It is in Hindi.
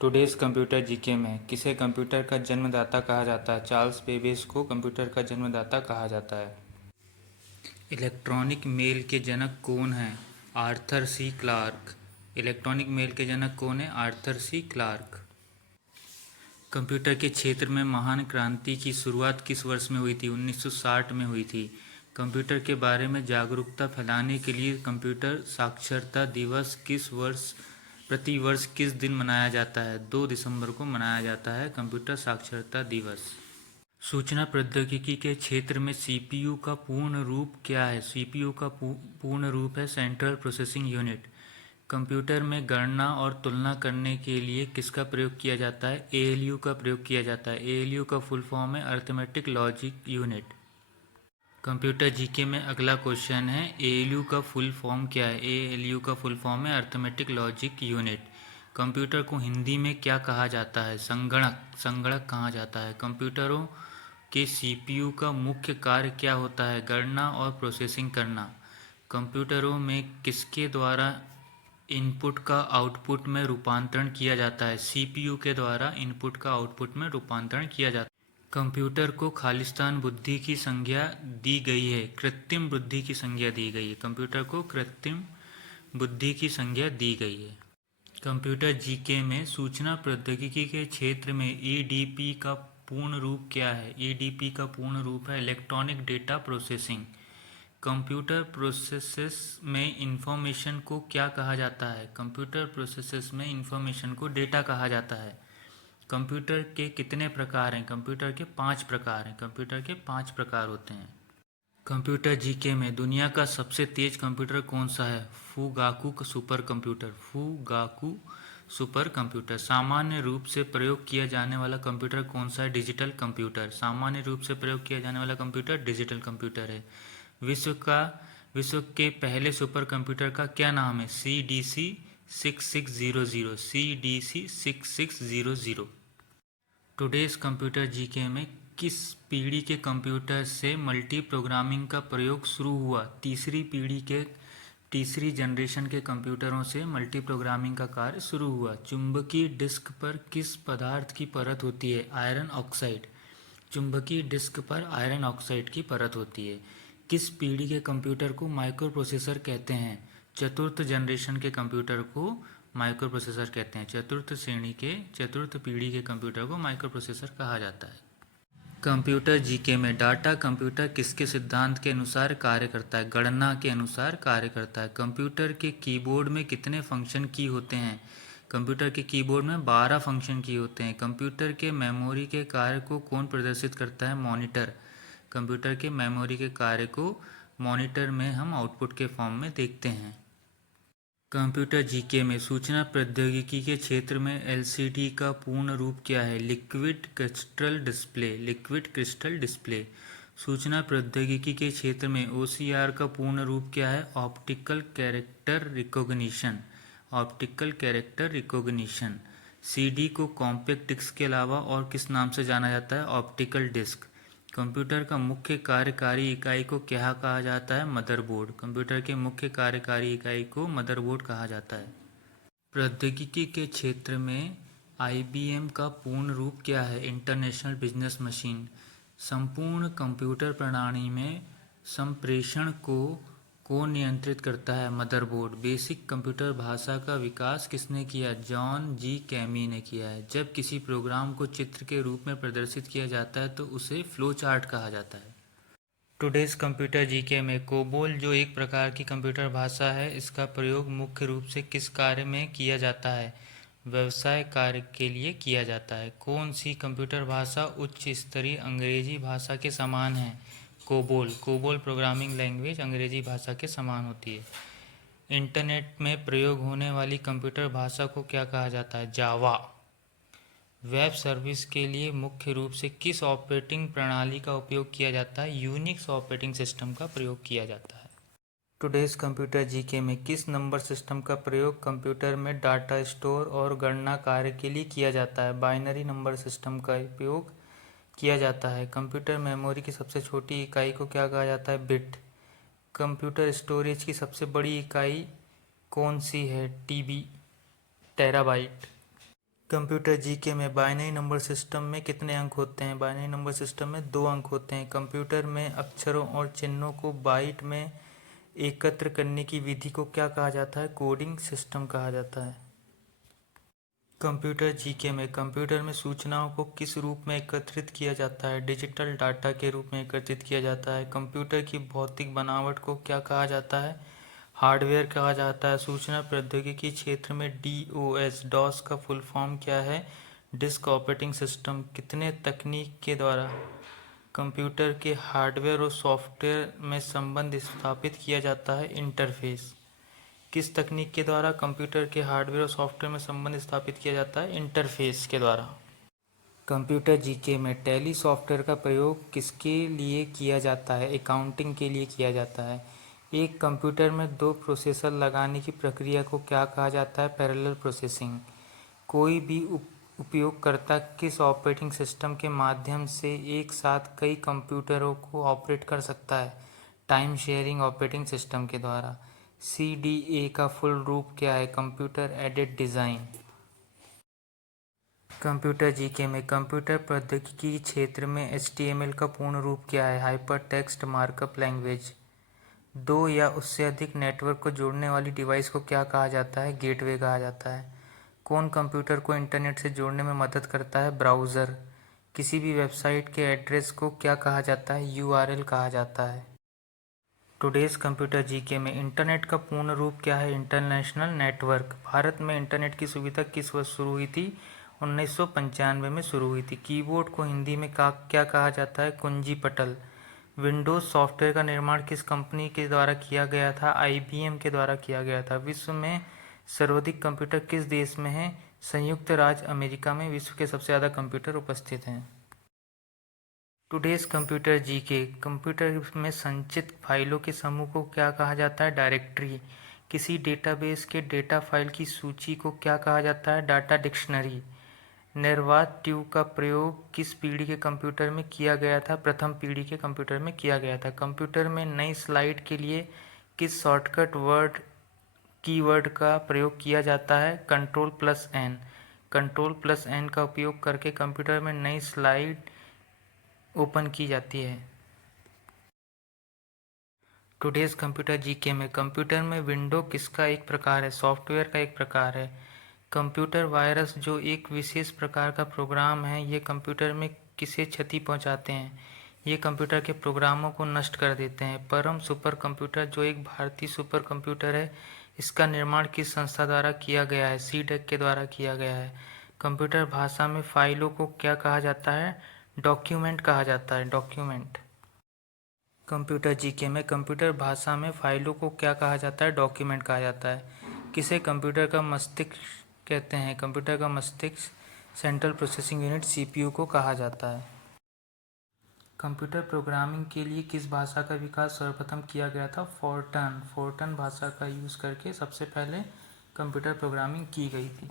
टुडेज कंप्यूटर जीके में किसे कंप्यूटर का जन्मदाता कहा जाता है? चार्ल्स बेबेज को कंप्यूटर का जन्मदाता कहा जाता है। इलेक्ट्रॉनिक मेल के जनक कौन हैं? Arthur C Clarke. Electronic mail के जनक कौन है? Arthur C Clark. कंप्यूटर के क्षेत्र में महान क्रांति की शुरुआत किस वर्ष में हुई थी? 1960 में हुई थी। कंप्यूटर के बारे में जागरूकता फैलाने के लिए कंप्यूटर साक्षरता दिवस प्रति वर्ष किस दिन मनाया जाता है? 2 दिसंबर को मनाया जाता है कंप्यूटर साक्षरता दिवस। सूचना प्रौद्योगिकी के क्षेत्र में सीपीयू का पूर्ण रूप क्या है? सीपीयू का पूर्ण रूप है सेंट्रल प्रोसेसिंग यूनिट। कंप्यूटर में गणना और तुलना करने के लिए किसका प्रयोग किया जाता है? एएलयू का प्रयोग किया जाता है। एएलयू का फुल फॉर्म है arithmetic logic unit. Computer GK में अगला क्वेश्चन है, एएलयू का फुल फॉर्म क्या है? एएलयू का फुल फॉर्म है अर्थमेटिक लॉजिक यूनिट। कंप्यूटर को हिंदी में क्या कहा जाता है? संगणक कहा जाता है। कंप्यूटरों के सीपीयू का मुख्य कार्य क्या होता है? गणना और प्रोसेसिंग करना। कंप्यूटरों में किसके द्वारा इनपुट का आउटपुट में रूपांतरण किया जाता है? सीपीयू के द्वारा इनपुट का आउटपुट में रूपांतरण किया जाता है। कंप्यूटर को खालिस्तान बुद्धि की संज्ञा दी गई है, कृत्रिम बुद्धि की संज्ञा दी गई है। कंप्यूटर को कृत्रिम बुद्धि की संज्ञा दी गई है। कंप्यूटर जीके में सूचना प्रौद्योगिकी के क्षेत्र में ईडीपी का पूर्ण रूप क्या है? ईडीपी का पूर्ण रूप है electronic data processing. Computer processes में इंफॉर्मेशन को क्या कहा जाता है? कंप्यूटर प्रोसेसेस में इंफॉर्मेशन को डेटा कहा जाता है। कंप्यूटर के कितने प्रकार हैं? कंप्यूटर के 5 प्रकार हैं। कंप्यूटर के 5 प्रकार होते हैं। कंप्यूटर जीके में दुनिया का सबसे तेज कंप्यूटर कौन सा है? Fugaku super computer. Fugaku super computer. सामान्य रूप से प्रयोग किया जाने वाला कंप्यूटर कौन सा है? Digital computer. सामान्य रूप से प्रयोग किया जाने वाला कंप्यूटर डिजिटल कंप्यूटर है। विश्व के पहले सुपर कंप्यूटर का क्या नाम है? CDC 6600। CDC 6600। Today's computer GK में किस पीढ़ी के कंप्यूटर से मल्टी प्रोग्रामिंग का प्रयोग शुरू हुआ? तीसरी जनरेशन के कंप्यूटरों से मल्टी प्रोग्रामिंग का कार्य शुरू हुआ। चुंबकीय डिस्क पर किस पदार्थ की परत होती है? Iron oxide. चुंबकीय डिस्क पर आयरन ऑक्साइड की परत होती है। किस पीढ़ी के कंप्यूटर को माइक्रो प्रोसेसर कहते हैं? चतुर्थ जनरेशन के कंप्यूटर को माइक्रो प्रोसेसर कहते हैं। चतुर्थ पीढ़ी के कंप्यूटर को माइक्रो प्रोसेसर कहा जाता है। कंप्यूटर जीके में डाटा कंप्यूटर किसके सिद्धांत के अनुसार कार्य करता है? गणना के अनुसार कार्य करता है। कंप्यूटर के कीबोर्ड में कितने फंक्शन की होते हैं? कंप्यूटर के कीबोर्ड में 12 फंक्शन की होते हैं। कंप्यूटर के मेमोरी के कार्य को कौन प्रदर्शित करता है? मॉनिटर। कंप्यूटर के मेमोरी के कार्य को मॉनिटर में हम आउटपुट के फॉर्म में देखते हैं। कंप्यूटर जीके में सूचना प्रौद्योगिकी के क्षेत्र में एलसीडी का पूर्ण रूप क्या है? Liquid crystal display. Liquid crystal display. सूचना प्रौद्योगिकी के क्षेत्र में ओसीआर का पूर्ण रूप क्या है? Optical character recognition. Optical character recognition. CD को कॉम्पैक्ट डिस्क के अलावा और किस नाम से जाना जाता है? Optical disc. कंप्यूटर का मुख्य कार्यकारी इकाई को क्या कहा जाता है? मदरबोर्ड। कंप्यूटर के मुख्य कार्यकारी इकाई को मदरबोर्ड कहा जाता है। प्रौद्योगिकी के क्षेत्र में आईबीएम का पूर्ण रूप क्या है? International business machine. संपूर्ण कंप्यूटर प्रणाली में संप्रेषण को नियंत्रित करता है? मदरबोर्ड। बेसिक कंप्यूटर भाषा का विकास किसने किया? जॉन जी कैमी ने किया है। जब किसी प्रोग्राम को चित्र के रूप में प्रदर्शित किया जाता है तो उसे फ्लो चार्ट कहा जाता है। टुडेज कंप्यूटर जीके में कोबोल जो एक प्रकार की कंप्यूटर भाषा है, इसका प्रयोग मुख्य रूप से किस कार्य में किया जाता है? व्यवसाय कार्य के लिए किया जाता है। कौन सी कंप्यूटर भाषा उच्च स्तरीय अंग्रेजी भाषा के समान है? कोबोल। कोबोल प्रोग्रामिंग लैंग्वेज अंग्रेजी भाषा के समान होती है। इंटरनेट में प्रयोग होने वाली कंप्यूटर भाषा को क्या कहा जाता है? जावा। वेब सर्विस के लिए मुख्य रूप से किस ऑपरेटिंग प्रणाली का उपयोग किया जाता है? यूनिक्स ऑपरेटिंग सिस्टम का प्रयोग किया जाता है। टुडेज कंप्यूटर जीके में किस नंबर सिस्टम का प्रयोग कंप्यूटर में डाटा स्टोर और गणना कार्य के लिए किया जाता है? बाइनरी नंबर सिस्टम का उपयोग किया जाता है। कंप्यूटर मेमोरी की सबसे छोटी इकाई को क्या कहा जाता है? बिट। कंप्यूटर स्टोरेज की सबसे बड़ी इकाई कौन सी है? TB, terabyte. कंप्यूटर जीके में बाइनरी नंबर सिस्टम में कितने अंक होते हैं? बाइनरी नंबर सिस्टम में 2 अंक होते हैं। कंप्यूटर में अक्षरों और चिन्हों को बाइट में एकत्र करने की विधि को क्या कहा जाता है? कोडिंग सिस्टम कहा जाता है। कंप्यूटर जीके में कंप्यूटर में सूचनाओं को किस रूप में एकत्रित किया जाता है? डिजिटल डाटा के रूप में एकत्रित किया जाता है। कंप्यूटर की भौतिक बनावट को क्या कहा जाता है? हार्डवेयर कहा जाता है। सूचना प्रौद्योगिकी क्षेत्र में डीओएस डॉस का फुल फॉर्म क्या है? Disk operating system. कितने तकनीक के द्वारा कंप्यूटर के हार्डवेयर और सॉफ्टवेयर में संबंध स्थापित किया जाता है? इंटरफेस। किस तकनीक के द्वारा कंप्यूटर के हार्डवेयर और सॉफ्टवेयर में संबंध स्थापित किया जाता है? इंटरफेस के द्वारा। कंप्यूटर जीके में टैली सॉफ्टवेयर का प्रयोग किसके लिए किया जाता है? अकाउंटिंग के लिए किया जाता है। एक कंप्यूटर में 2 प्रोसेसर लगाने की प्रक्रिया को क्या कहा जाता है? Parallel processing. कोई भी उपयोगकर्ता किस ऑपरेटिंग सिस्टम के माध्यम से एक साथ कई कंप्यूटरों को ऑपरेट कर सकता है? टाइम शेयरिंग ऑपरेटिंग सिस्टम के द्वारा। CDA का फुल रूप क्या है? Computer aided design. Computer GK में कंप्यूटर प्रौद्योगिकी क्षेत्र में HTML का पूर्ण रूप क्या है? Hyper text markup language. 2 या उससे अधिक नेटवर्क को जोड़ने वाली डिवाइस को क्या कहा जाता है? गेटवे कहा जाता है। कौन कंप्यूटर को इंटरनेट से जोड़ने में मदद करता है? ब्राउज़र। किसी भी वेबसाइट के एड्रेस को क्या कहा जाता है? URL कहा जाता है। टुडेज कंप्यूटर जीके में इंटरनेट का पूर्ण रूप क्या है? International network. भारत में इंटरनेट की सुविधा किस वर्ष शुरू हुई थी? 1995 में शुरू हुई थी। कीबोर्ड को हिंदी में क्या कहा जाता है? कुंजी पटल। विंडोज़ सॉफ्टवेयर का निर्माण किस कंपनी के द्वारा किया गया था? IBM के द्वारा किया गया था। विश्व में सर्वाधिक कंप्यूटर किस देश में है? संयुक्त राज्य अमेरिका में विश्व के सबसे ज़्यादा कंप्यूटर उपस्थित हैं। टुडेज कंप्यूटर जीके कंप्यूटर में संचित फाइलों के समूह को क्या कहा जाता है? डायरेक्टरी। किसी डेटाबेस के डेटा फाइल की सूची को क्या कहा जाता है? Data dictionary. निर्वात ट्यूब का प्रयोग किस पीढ़ी के कंप्यूटर में किया गया था? प्रथम पीढ़ी के कंप्यूटर में किया गया था। कंप्यूटर में नई स्लाइड के लिए किस शॉर्टकट कीवर्ड का प्रयोग किया जाता है? Ctrl+N। Ctrl+N का उपयोग करके कंप्यूटर में नई स्लाइड ओपन की जाती है। टुडेज कंप्यूटर जीके में कंप्यूटर में विंडो किसका एक प्रकार है? सॉफ्टवेयर का एक प्रकार है। कंप्यूटर वायरस जो एक विशेष प्रकार का प्रोग्राम है, ये कंप्यूटर में किसे क्षति पहुंचाते हैं? ये कंप्यूटर के प्रोग्रामों को नष्ट कर देते हैं। परम सुपर कंप्यूटर जो एक भारतीय सुपर कंप्यूटर है, इसका निर्माण किस संस्था द्वारा किया गया है? CDEC के द्वारा किया गया है। कंप्यूटर भाषा में फाइलों को क्या कहा जाता है? डॉक्यूमेंट कहा जाता है। डॉक्यूमेंट। कंप्यूटर जीके में कंप्यूटर भाषा में फाइलों को क्या कहा जाता है? डॉक्यूमेंट कहा जाता है। किसे कंप्यूटर का मस्तिष्क कहते हैं? कंप्यूटर का मस्तिष्क सेंट्रल प्रोसेसिंग यूनिट CPU को कहा जाता है। कंप्यूटर प्रोग्रामिंग के लिए किस भाषा का विकास सर्वप्रथम किया गया था? फोर्टन भाषा का यूज़ करके सबसे पहले कंप्यूटर प्रोग्रामिंग की गई थी।